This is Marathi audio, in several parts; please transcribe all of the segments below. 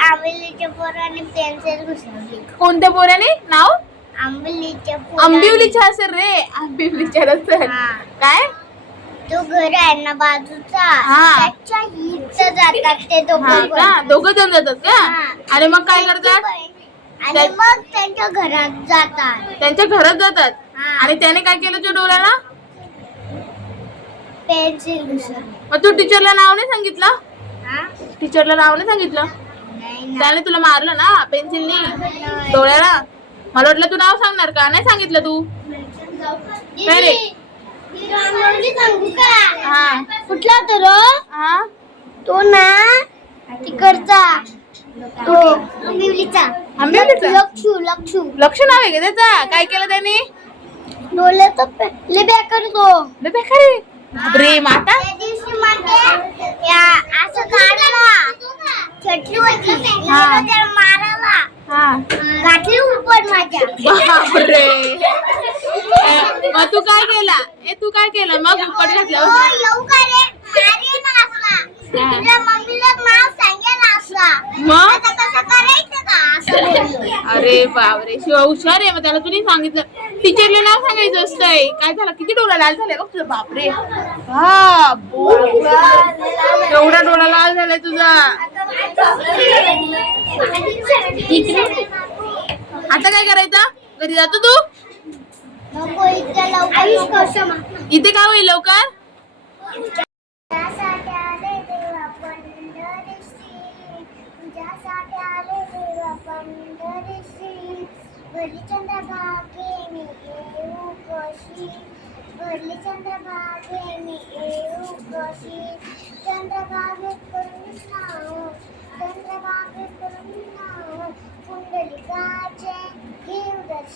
आंबिलीच्या पोराने? पेन्सिल घुसवली कोणत्या पोऱ्याने नाव? आंबिलीच्या आंबिवलीच्या असेल रे आंबिवलीच्या असेल. काय? तो घर आहे ना बाजूचा. हा. त्याच्या इथं जातात ते हा दोघं का? पण. दोघं जण जातात का? हा. आणि मग काय करतात? आणि त्या- मग त्यांच्या घरात जातात. त्यांच्या घरात जातात. हा. आणि त्याने काय केलं तुझ्या डोळ्याला? पेन्सिल घुसवली. मग तू टीचरला नाव नाही सांगितलं? टीचरला नाव नाही सांगितलं. त्याने तुला मारलं ना पेन्सिलनी. डोळ्याला? मला वाटलं तू नाव सांगणार का? नाही सांगितलं तू? काय रे? हा. कुठला तर हा? तो ना तिकडचा. तो आंबिवलीचा. आंबिवलीचा? लक्षू लक्षू लक्ष नाव आहे का त्याचा? काय केलं त्याने? तर ले बेकार तो. बेकार आहे. बापरे माता? या असं काढला छटली होती हा. त्याला मारायला हा घातली उपट माझ्या. बापरे. ए, मग तू काय केला? ए तू काय केलं? मग उपट ओ, घातल्यावर येऊ का रे? मारेन असला. हा. तुझ्या मम्मीला नाव सांगेल असला. मग? आता कसं करायचं का? असं बोलली. अरे बापरे. शिवा हुशार आहे मग त्याला तुम्ही सांगितलं? टीचरला नाव सांगायचं असतंय. काय झालं? किती डोळा लाल झालाय बघ तुझा बापरे. हा एवढा डोळा लाल झालाय तुझा. आता काय करायचं? घरी जातो तू? इथे काय होईल लवकर? चंद्रभागे मी येऊ कशी? चंद्रभागे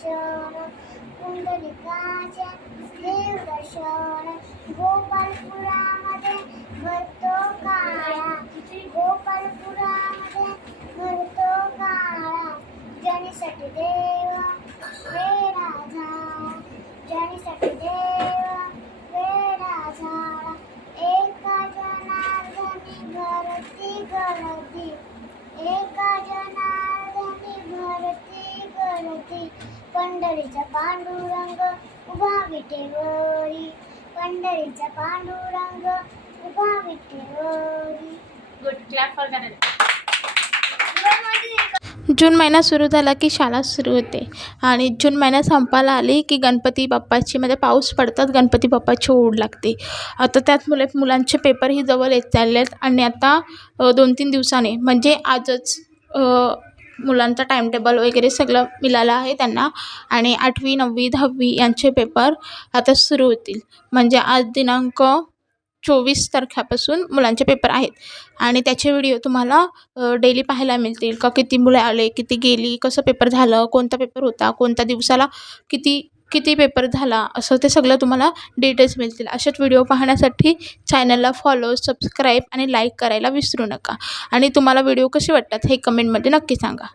दर्शन कुंडलिकाचे घेऊ दर्शन. गोपालपुरामध्ये भरतो काळा. गोपालपुरामध्ये भरतो काळा. जनीसाठी देव पंढरीचा पांडुरंग उभा विटेवरी पंढरीचा पांडुरंग उभा विटेवरी गुड क्लॅप फॉर जून महिना सुरू झाला की शाळा सुरू होते आणि जून महिना संपायला आली की गणपती बाप्पाची म्हणजे पाऊस पडतात गणपती बाप्पाची ओढ लागते. आता त्यात मुले मुलांचे पेपरही जवळ येत चालले आहेत आणि आता दोन तीन दिवसाने म्हणजे आजच मुलांचा टाईमटेबल वगैरे सगळं मिळालं आहे त्यांना. आणि आठवी नववी दहावी यांचे पेपर आता सुरू होतील. म्हणजे आज दिनांक चोवीस तारखेपासून मुलांचे पेपर आहेत. आणि त्याचे व्हिडिओ तुम्हाला डेली पाहायला मिळतील. का किती मुलं आले किती गेली कसं पेपर झालं कोणता पेपर होता कोणत्या दिवसाला किती किती पेपर झाला असं ते सगळं तुम्हाला डिटेल्स मिळतील. असेच व्हिडिओ पाहण्यासाठी चॅनलला फॉलो सबस्क्राईब आणि लाईक करायला विसरू नका. आणि तुम्हाला व्हिडिओ कसे वाटतात हे कमेंटमध्ये नक्की सांगा.